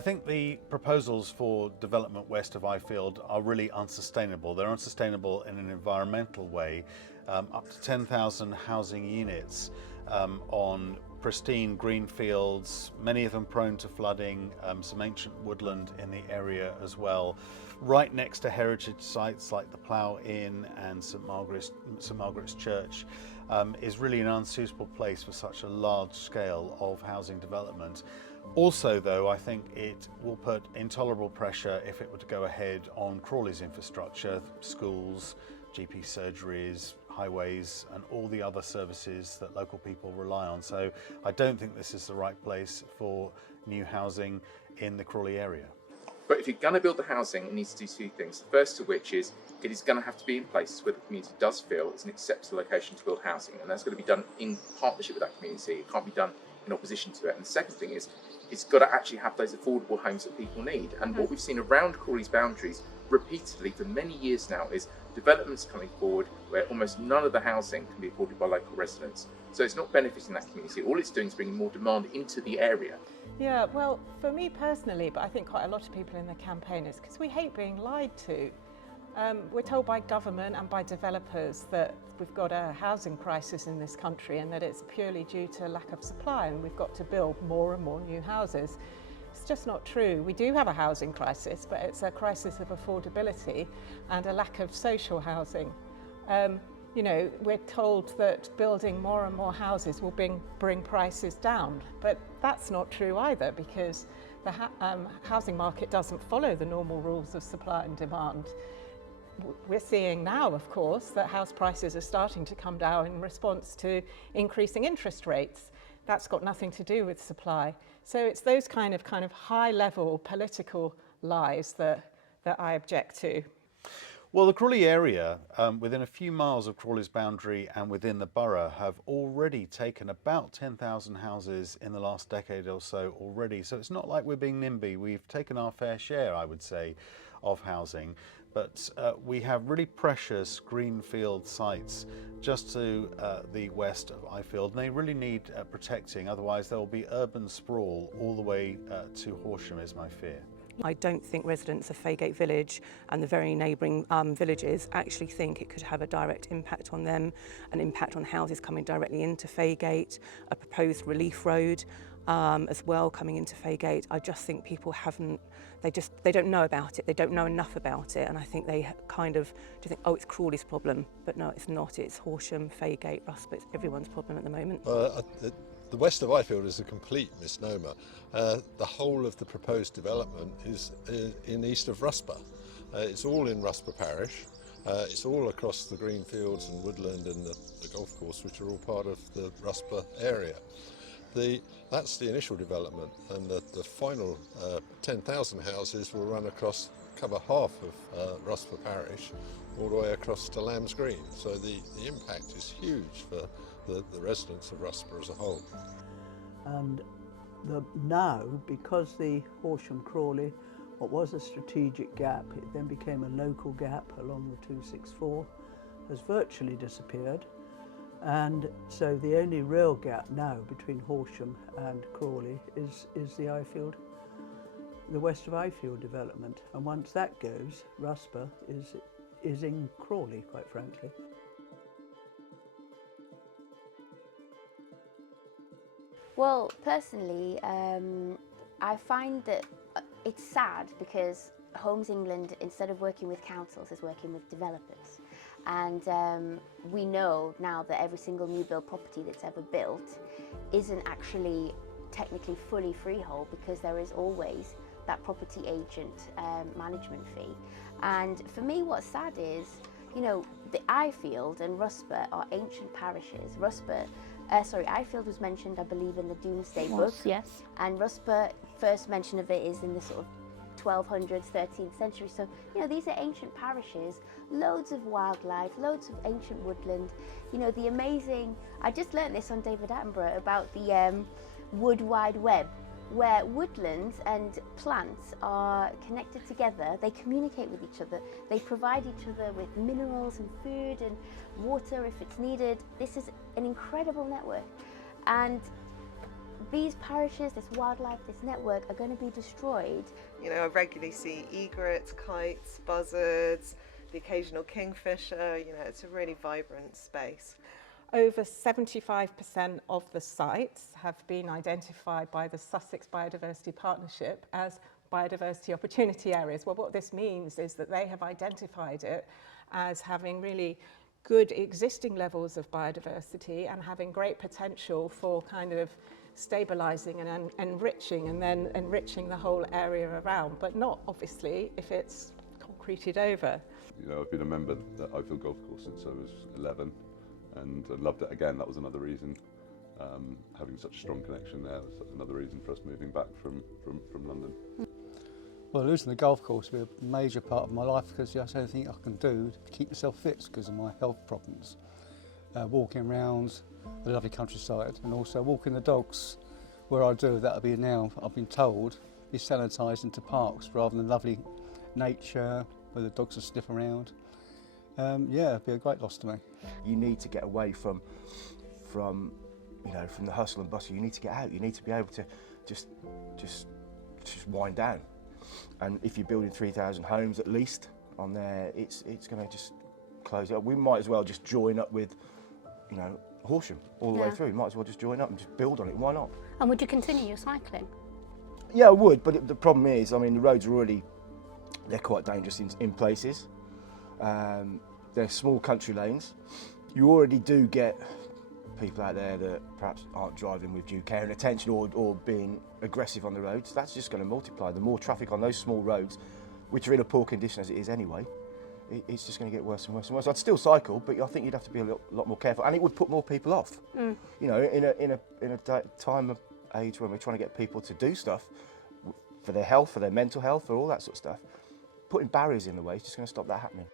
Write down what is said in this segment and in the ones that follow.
I think the proposals for development west of Ifield are really unsustainable. They're unsustainable in an environmental way. Up to 10,000 housing units on pristine green fields, many of them prone to flooding, some ancient woodland in the area as well, right next to heritage sites like the Plough Inn and St Margaret's Church, is really an unsuitable place for such a large scale of housing development. Also though, I think it will put intolerable pressure if it were to go ahead on Crawley's infrastructure, schools, GP surgeries, highways and all the other services that local people rely on. So I don't think this is the right place for new housing in the Crawley area. But if you're going to build the housing, it needs to do two things. The first of which is it is going to have to be in places where the community does feel it's an acceptable location to build housing, and that's going to be done in partnership with that community. It can't be done in opposition to it. And the second thing is it's got to actually have those affordable homes that people need. And what we've seen around Crawley's boundaries repeatedly for many years now is developments coming forward where almost none of the housing can be afforded by local residents. So it's not benefiting that community. All it's doing is bringing more demand into the area. Yeah, well, for me personally, but I think quite a lot of people in the campaign, is because we hate being lied to. We're told by government and by developers that we've got a housing crisis in this country and that it's purely due to lack of supply and we've got to build more and more new houses. It's just not true. We do have a housing crisis, but it's a crisis of affordability and a lack of social housing. You know, we're told that building more and more houses will bring prices down, but that's not true either, because the housing market doesn't follow the normal rules of supply and demand. We're seeing now, of course, that house prices are starting to come down in response to increasing interest rates. That's got nothing to do with supply. So it's those kind of high-level political lies that I object to. Well, the Crawley area, within a few miles of Crawley's boundary and within the borough, have already taken about 10,000 houses in the last decade or so already. So it's not like we're being NIMBY. We've taken our fair share, I would say, of housing. But we have really precious greenfield sites just to the west of Ifield, and they really need protecting, otherwise there will be urban sprawl all the way to Horsham, is my fear. I don't think residents of Faygate Village and the very neighbouring villages actually think it could have a direct impact on them, an impact on houses coming directly into Faygate, a proposed relief road as well coming into Faygate. I just think people they don't know about it, they don't know enough about it, and I think they kind of do think, oh, it's Crawley's problem, but no, it's not. It's Horsham, Faygate, Rusper, it's everyone's problem at the moment. The west of Ifield is a complete misnomer. The whole of the proposed development is in east of Rusper. It's all in Rusper parish. It's all across the green fields and woodland and the golf course, which are all part of the Rusper area. That's the initial development, and the final 10,000 houses will cover half of Rusper parish, all the way across to Lambs Green. So the impact is huge for the residents of Rusper as a whole. And now, because the Horsham Crawley, what was a strategic gap, it then became a local gap along the 264, has virtually disappeared. And so the only real gap now between Horsham and Crawley is the Ifield, the west of Ifield development. And once that goes, Rusper is in Crawley, quite frankly. Well, personally, I find that it's sad because Homes England, instead of working with councils, is working with developers. And we know now that every single new build property that's ever built isn't actually technically fully freehold, because there is always that property agent management fee. And for me, what's sad is, you know, the Ifield and Rusper are ancient parishes. Ifield was mentioned, I believe, in the Domesday Book. Yes. And Rusper, first mention of it is in the sort of 1200s, 13th century. So, you know, these are ancient parishes, loads of wildlife, loads of ancient woodland. You know, the amazing, I just learnt this on David Attenborough about the wood wide web, where woodlands and plants are connected together. They communicate with each other. They provide each other with minerals and food and water if it's needed. This is an incredible network. And these parishes, this wildlife, this network are going to be destroyed. You know, I regularly see egrets, kites, buzzards, the occasional kingfisher. You know, it's a really vibrant space. Over 75% of the sites have been identified by the Sussex Biodiversity Partnership as biodiversity opportunity areas. Well, what this means is that they have identified it as having really good existing levels of biodiversity and having great potential for kind of stabilising and enriching, and then enriching the whole area around, but not obviously if it's concreted over. You know, I've been a member of the Ifield Golf Course since I was 11 and loved it again. That was another reason. Having such a strong connection there was another reason for us moving back from London. Well, losing the golf course will be a major part of my life because that's the only thing I can do to keep myself fit because of my health problems. Walking around the lovely countryside and also walking the dogs where I do, that'll be now, I've been told, be sanitised into parks rather than lovely nature where the dogs will sniff around. Yeah, it'd be a great loss to me. You need to get away from you know, from the hustle and bustle. You need to get out. You need to be able to just wind down. And if you're building 3,000 homes at least on there, it's going to just close it up. We might as well just join up with, you know, Horsham all the way through. We might as well just join up and just build on it. Why not? And would you continue your cycling? Yeah, I would. But the problem is, I mean, the roads are already, they're quite dangerous in places. They're small country lanes. You already do get people out there that perhaps aren't driving with due care and attention or being aggressive on the roads. That's just going to multiply. The more traffic on those small roads, which are in a poor condition as it is anyway, it's just going to get worse and worse and worse. I'd still cycle, but I think you'd have to be a lot more careful, and it would put more people off. You know, in a time of age when we're trying to get people to do stuff for their health, for their mental health, for all that sort of stuff, putting barriers in the way is just going to stop that happening.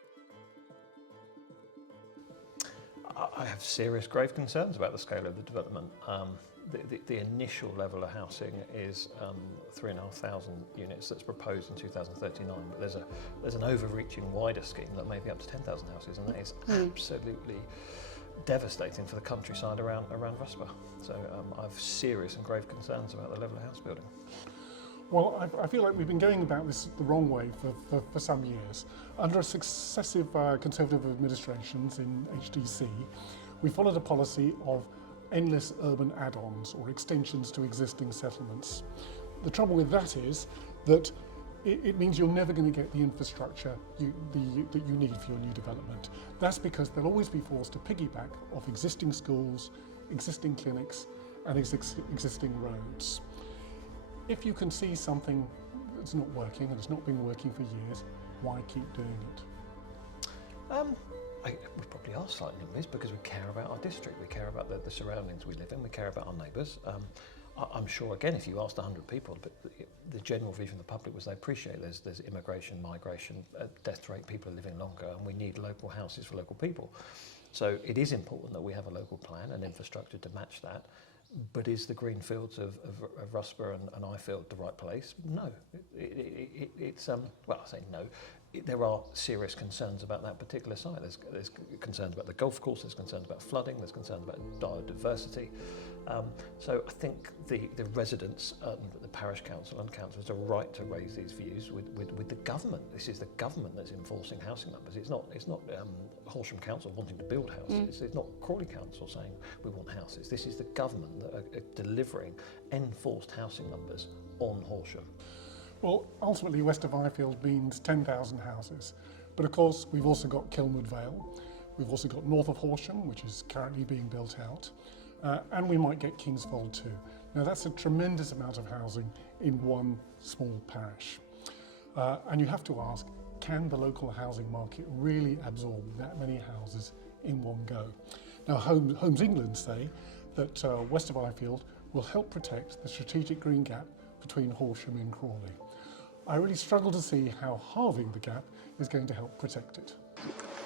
I have serious, grave concerns about the scale of the development. The initial level of housing is 3,500 units that's proposed in 2039, but there's an overreaching wider scheme that may be up to 10,000 houses, and that is absolutely devastating for the countryside around Rusper. So I have serious and grave concerns about the level of house building. Well, I feel like we've been going about this the wrong way for some years. Under successive Conservative administrations in HDC, we followed a policy of endless urban add-ons or extensions to existing settlements. The trouble with that is that it means you're never going to get the infrastructure that you need for your new development. That's because they'll always be forced to piggyback off existing schools, existing clinics, and existing roads. If you can see something that's not working and it's not been working for years, why keep doing it? We probably are slightly NIMBYs because we care about our district, we care about the surroundings we live in, we care about our neighbours. I'm sure, again, if you asked 100 people, the general view from the public was they appreciate there's immigration, migration, death rate, people are living longer, and we need local houses for local people. So it is important that we have a local plan and infrastructure to match that. But is the greenfields of Rusper and Ifield the right place? No. It's well, I say no. There are serious concerns about that particular site. There's concerns about the golf course, there's concerns about flooding, there's concerns about biodiversity. So I think the residents, the parish council and councillors are right to raise these views with the government. This is the government that's enforcing housing numbers. It's not Horsham Council wanting to build houses. It's not Crawley Council saying we want houses. This is the government that are delivering enforced housing numbers on Horsham. Well, ultimately west of Ifield means 10,000 houses. But of course we've also got Kilnwood Vale. We've also got north of Horsham, which is currently being built out. And we might get Kingsfold too. Now that's a tremendous amount of housing in one small parish. And you have to ask, can the local housing market really absorb that many houses in one go? Now Homes England say that west of Ifield will help protect the strategic green gap between Horsham and Crawley. I really struggle to see how halving the gap is going to help protect it.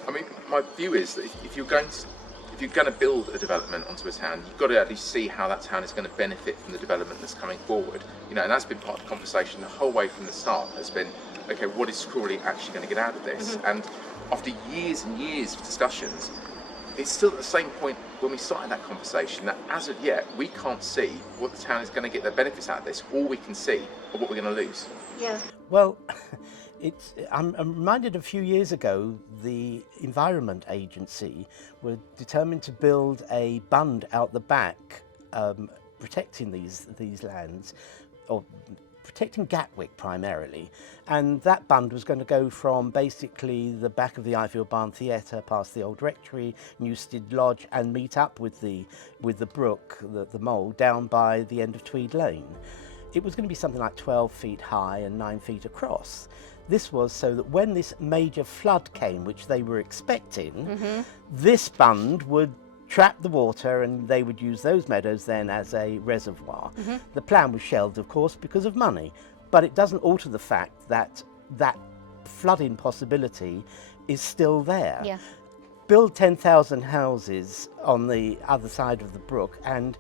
I mean, my view is that if you're going to build a development onto a town, you've got to at least see how that town is going to benefit from the development that's coming forward. You know, and that's been part of the conversation the whole way from the start. Has been, okay, what is Crawley actually going to get out of this? And after years and years of discussions, it's still at the same point when we started that conversation that as of yet we can't see what the town is going to get the benefits out of this. All we can see are what we're going to lose. Yeah. Well, I'm reminded a few years ago the Environment Agency were determined to build a bund out the back, protecting these lands, or protecting Gatwick primarily, and that bund was going to go from basically the back of the Ifield Barn Theatre past the old rectory, Newstead Lodge, and meet up with the brook, the mole, down by the end of Tweed Lane. It was going to be something like 12 feet high and 9 feet across. This was so that when this major flood came, which they were expecting, this bund would trap the water and they would use those meadows then as a reservoir. The plan was shelved, of course, because of money, but it doesn't alter the fact that that flooding possibility is still there. Yeah. Build 10,000 houses on the other side of the brook, and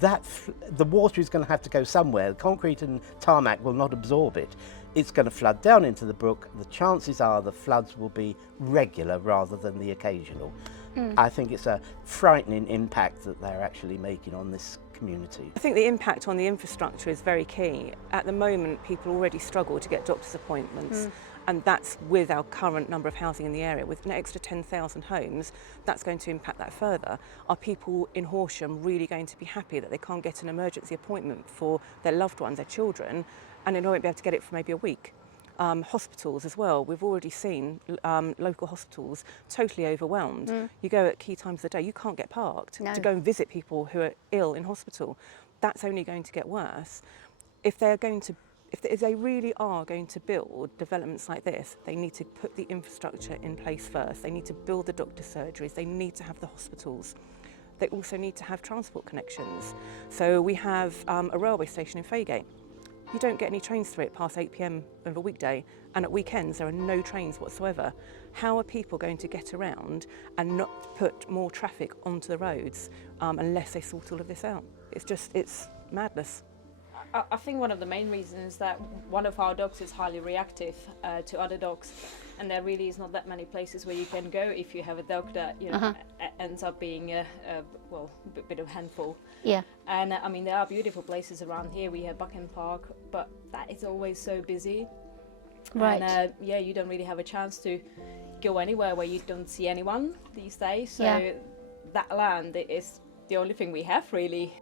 the water is going to have to go somewhere. Concrete and tarmac will not absorb it. It's going to flood down into the brook. The chances are the floods will be regular rather than the occasional. I think it's a frightening impact that they're actually making on this community. I think the impact on the infrastructure is very key. At the moment, people already struggle to get doctor's appointments, and that's with our current number of housing in the area. With an extra 10,000 homes, that's going to impact that further. Are people in Horsham really going to be happy that they can't get an emergency appointment for their loved ones, their children, and they won't be able to get it for maybe a week? Hospitals as well, we've already seen local hospitals totally overwhelmed. You go at key times of the day, you can't get parked to go and visit people who are ill in hospital. That's only going to get worse. If they really are going to build developments like this, they need to put the infrastructure in place first. They need to build the doctor surgeries, they need to have the hospitals. They also need to have transport connections. So we have a railway station in Faygate. You don't get any trains through it past 8 p.m. of a weekday, and at weekends there are no trains whatsoever. How are people going to get around and not put more traffic onto the roads unless they sort all of this out? It's madness. I think one of the main reasons is that one of our dogs is highly reactive to other dogs, and there really is not that many places where you can go if you have a dog that ends up being a bit of a handful. Yeah. And I mean, there are beautiful places around here. We have Buchan Park, but that is always so busy. Right. And you don't really have a chance to go anywhere where you don't see anyone these days. So that land is the only thing we have really.